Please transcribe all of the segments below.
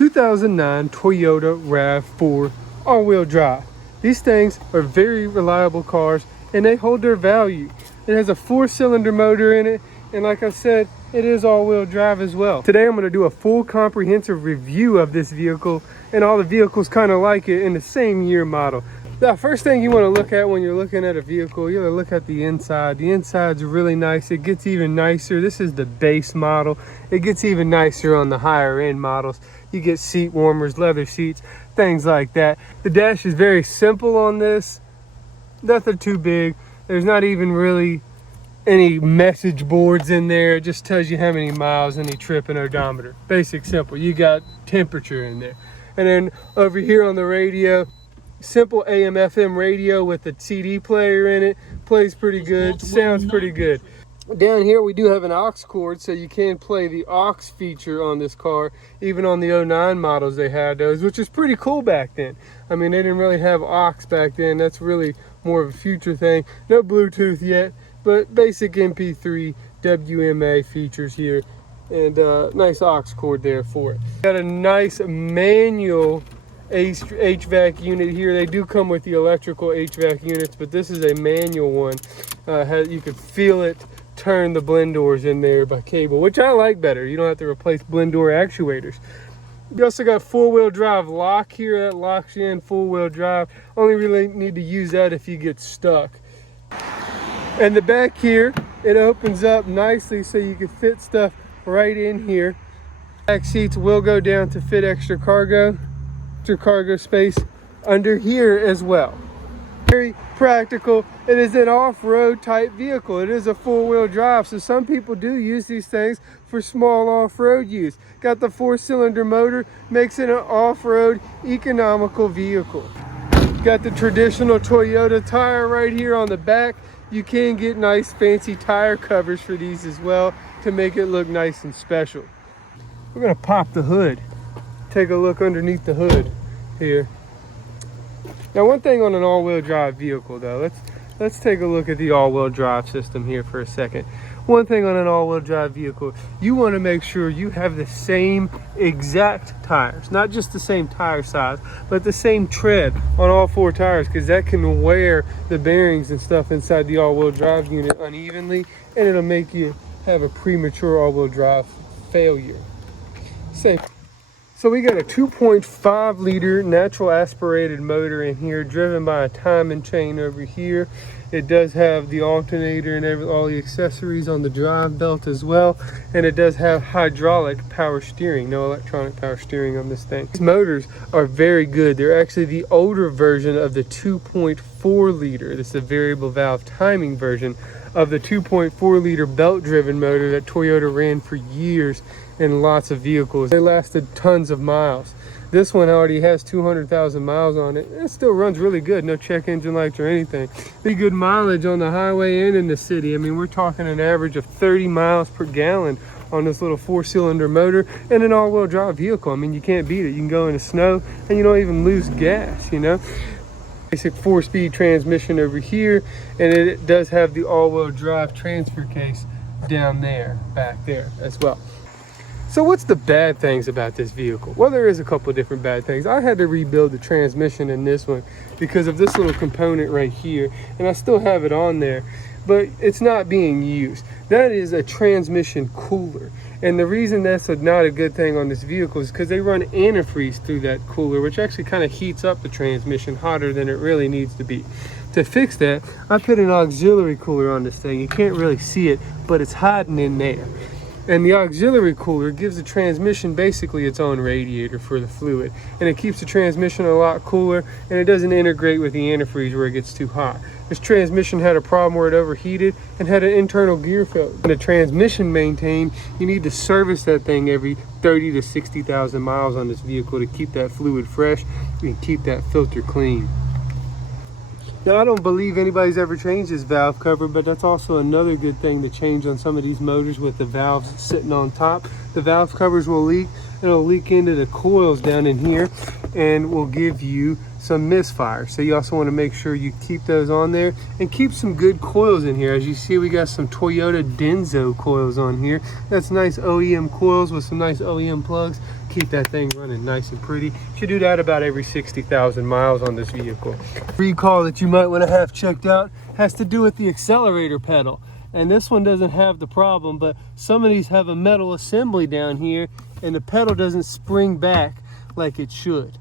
2009 Toyota RAV4 all-wheel drive. These things are very reliable cars and they hold their value. It has a 4-cylinder motor in it, and like I said, it is all-wheel drive as well. Today I'm going to do a full comprehensive review of this vehicle and all the vehicles kind of like it in the same year model. The first thing you want to look at when you're looking at a vehicle, you want to look at the inside. The inside's really nice. It gets even nicer. This is the base model. It gets even nicer on the higher end models. You get seat warmers, leather seats, things like that. The dash is very simple on this. Nothing too big. There's not even really any message boards in there. It just tells you how many miles, any trip, and odometer. Basic, simple. You got temperature in there. And then over here on the radio, simple AM FM radio with a CD player in it. Plays pretty good, sounds pretty good. Down here we do have an aux cord, so you can play the aux feature on this car. Even on the 09 models they had those, which is pretty cool back then. I mean, they didn't really have aux back then. That's really more of a future thing. No Bluetooth yet, but basic MP3 WMA features here, and nice aux cord there for it. Got a nice manual HVAC unit here. They do come with the electrical HVAC units, but this is a manual one. You can feel it turn the blend doors in there by cable, which I like better. You don't have to replace blend door actuators. You also got 4-wheel drive lock here. That locks you in 4-wheel drive. Only really need to use that if you get stuck. And the back here, it opens up nicely so you can fit stuff right in here. Back seats will go down to fit extra cargo space under here as well. Very practical. It is an off-road type vehicle. It is a 4-wheel drive, so some people do use these things for small off-road use. Got the 4-cylinder motor, makes it an off-road economical vehicle. Got the traditional Toyota tire right here on the back. You can get nice fancy tire covers for these as well to make it look nice and special. We're gonna pop the hood. Take a look underneath the hood here. Now, one thing on an all-wheel drive vehicle though, let's take a look at the all-wheel drive system here for a second. One thing on an all-wheel drive vehicle, you want to make sure you have the same exact tires, not just the same tire size, but the same tread on all 4 tires, because that can wear the bearings and stuff inside the all-wheel drive unit unevenly, and it'll make you have a premature all-wheel drive failure. Same. So we got a 2.5 liter natural aspirated motor in here, driven by a timing chain over here. It does have the alternator and all the accessories on the drive belt as well. And it does have hydraulic power steering, no electronic power steering on this thing. These motors are very good. They're actually the older version of the 2.4 liter. This is a variable valve timing version of the 2.4 liter belt driven motor that Toyota ran for years in lots of vehicles. They lasted tons of miles. This one already has 200,000 miles on it. It still runs really good. No check engine lights or anything. Pretty good mileage on the highway and in the city. I mean, we're talking an average of 30 miles per gallon on this little 4-cylinder motor and an all-wheel drive vehicle. I mean, you can't beat it. You can go in the snow and you don't even lose gas, you know. Basic 4-speed transmission over here, and it does have the all-wheel drive transfer case down there, back there as well. So what's the bad things about this vehicle? Well, there is a couple of different bad things. I had to rebuild the transmission in this one because of this little component right here, and I still have it on there, but it's not being used. That is a transmission cooler. And the reason that's not a good thing on this vehicle is because they run antifreeze through that cooler, which actually kind of heats up the transmission hotter than it really needs to be. To fix that, I put an auxiliary cooler on this thing. You can't really see it, but it's hiding in there. And the auxiliary cooler gives the transmission basically its own radiator for the fluid. And it keeps the transmission a lot cooler, and it doesn't integrate with the antifreeze where it gets too hot. This transmission had a problem where it overheated and had an internal gear failure. And the transmission maintained, you need to service that thing every 30 to 60,000 miles on this vehicle to keep that fluid fresh and keep that filter clean. Now, I don't believe anybody's ever changed this valve cover, but that's also another good thing to change on some of these motors with the valves sitting on top. The valve covers will leak. It'll leak into the coils down in here and will give you some misfire. So you also want to make sure you keep those on there and keep some good coils in here. As you see, we got some Toyota Denso coils on here. That's nice OEM coils with some nice OEM plugs. keep that thing running nice and pretty. Should do that about every 60,000 miles on this vehicle. Recall that you might want to have checked out has to do with the accelerator pedal. And this one doesn't have the problem, but some of these have a metal assembly down here and the pedal doesn't spring back like it should.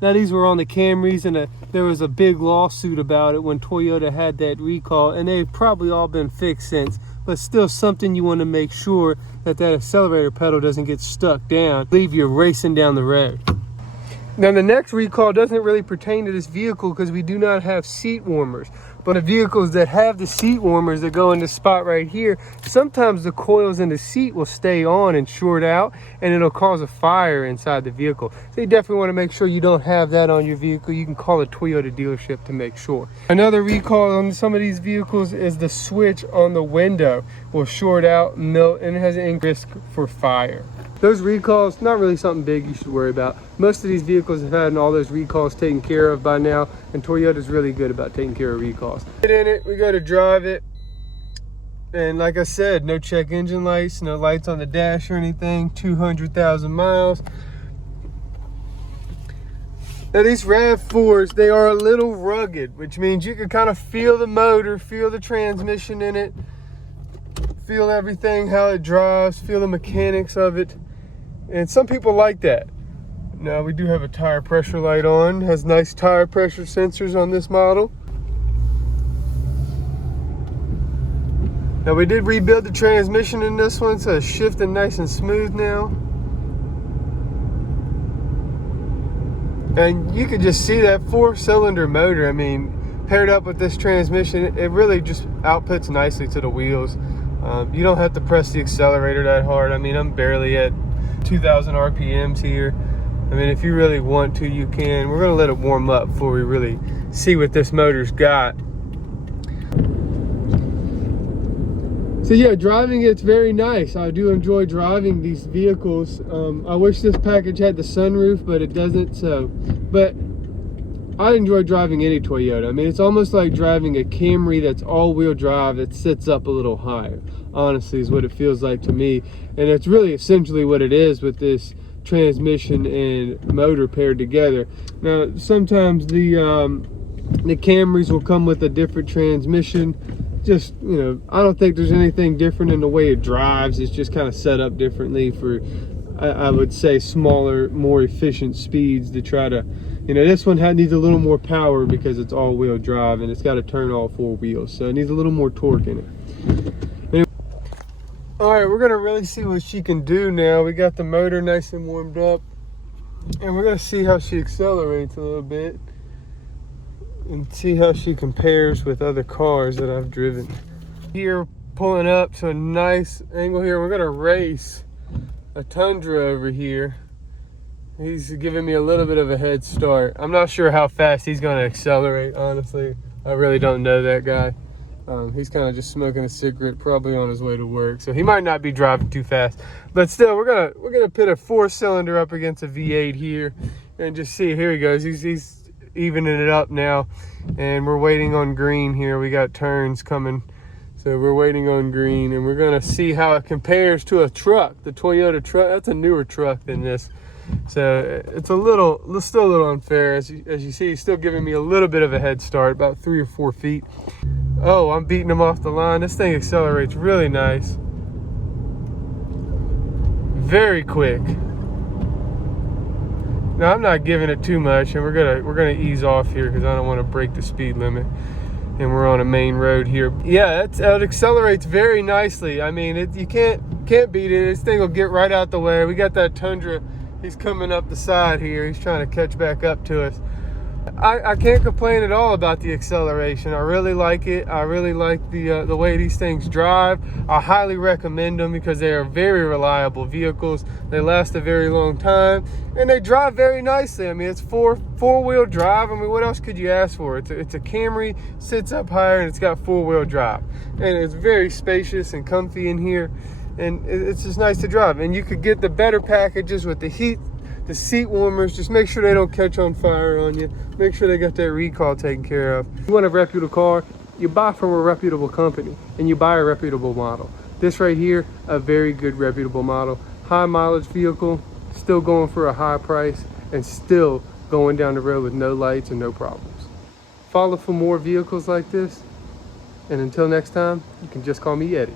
Now these were on the Camrys, and there was a big lawsuit about it when Toyota had that recall, and they've probably all been fixed since, but still something you want to make sure that accelerator pedal doesn't get stuck down, leave you racing down the road. Now the next recall doesn't really pertain to this vehicle because we do not have seat warmers. But the vehicles that have the seat warmers that go in this spot right here, sometimes the coils in the seat will stay on and short out, and it'll cause a fire inside the vehicle. So you definitely want to make sure you don't have that on your vehicle. You can call a Toyota dealership to make sure. Another recall on some of these vehicles is the switch on the window will short out, melt, and it has an risk for fire. Those recalls, not really something big you should worry about. Most of these vehicles have had all those recalls taken care of by now, and Toyota's really good about taking care of recalls. Get in it, we go to drive it, and like I said, no check engine lights, no lights on the dash or anything, 200,000 miles. Now these RAV4s, they are a little rugged, which means you can kind of feel the motor, feel the transmission in it, feel everything, how it drives, feel the mechanics of it. And some people like that. Now we do have a tire pressure light on, has nice tire pressure sensors on this model. Now we did rebuild the transmission in this one, so it's shifting nice and smooth now. And you can just see that 4-cylinder motor. I mean, paired up with this transmission, it really just outputs nicely to the wheels. You don't have to press the accelerator that hard. I mean, I'm barely at 2,000 RPMs here. I mean, if you really want to, you can. We're gonna let it warm up before we really see what this motor's got. So yeah, driving it's very nice. I do enjoy driving these vehicles. I wish this package had the sunroof, but it doesn't. But I enjoy driving any Toyota. I mean, it's almost like driving a Camry that's all-wheel drive that sits up a little higher, honestly, is what it feels like to me. And it's really essentially what it is with this transmission and motor paired together. Now, sometimes the Camrys will come with a different transmission. Just, you know, I don't think there's anything different in the way it drives. It's just kind of set up differently for, I would say, smaller, more efficient speeds to try to, you know, this one needs a little more power because it's all-wheel drive and it's got to turn all 4 wheels, so it needs a little more torque in it. Anyway, all right, we're gonna really see what she can do now. We got the motor nice and warmed up, and we're gonna see how she accelerates a little bit and see how she compares with other cars that I've driven. Here, pulling up to a nice angle here. We're gonna race a Tundra over here. He's giving me a little bit of a head start. I'm not sure how fast he's gonna accelerate, honestly. I really don't know that guy. He's kind of just smoking a cigarette, probably on his way to work, so he might not be driving too fast. But still, we're gonna pit a 4-cylinder up against a V8 here, and just see. Here he goes. He's evening it up now, and we're waiting on green here. We got turns coming, so we're waiting on green, and we're gonna see how it compares to a truck, the Toyota truck. That's a newer truck than this. So it's still a little unfair. As you see, he's still giving me a little bit of a head start, about 3 or 4 feet. Oh, I'm beating him off the line. This thing accelerates really nice. Very quick. Now I'm not giving it too much, and we're gonna ease off here because I don't want to break the speed limit. And we're on a main road here. Yeah, it accelerates very nicely. I mean, you can't beat it. This thing will get right out the way. We got that Tundra. He's coming up the side here. He's trying to catch back up to us. I can't complain at all about the acceleration. I really like it. I really like the way these things drive. I highly recommend them because they are very reliable vehicles. They last a very long time, and they drive very nicely. I mean, it's four-wheel drive. I mean, what else could you ask for? It's a Camry, sits up higher, and it's got 4-wheel drive, and it's very spacious and comfy in here. And it's just nice to drive. And you could get the better packages with the heat, the seat warmers. Just make sure they don't catch on fire on you. Make sure they got that recall taken care of. If you want a reputable car, you buy from a reputable company and you buy a reputable model. This right here, a very good reputable model. High mileage vehicle, still going for a high price, and still going down the road with no lights and no problems. Follow for more vehicles like this, and until next time, you can just call me Eddie.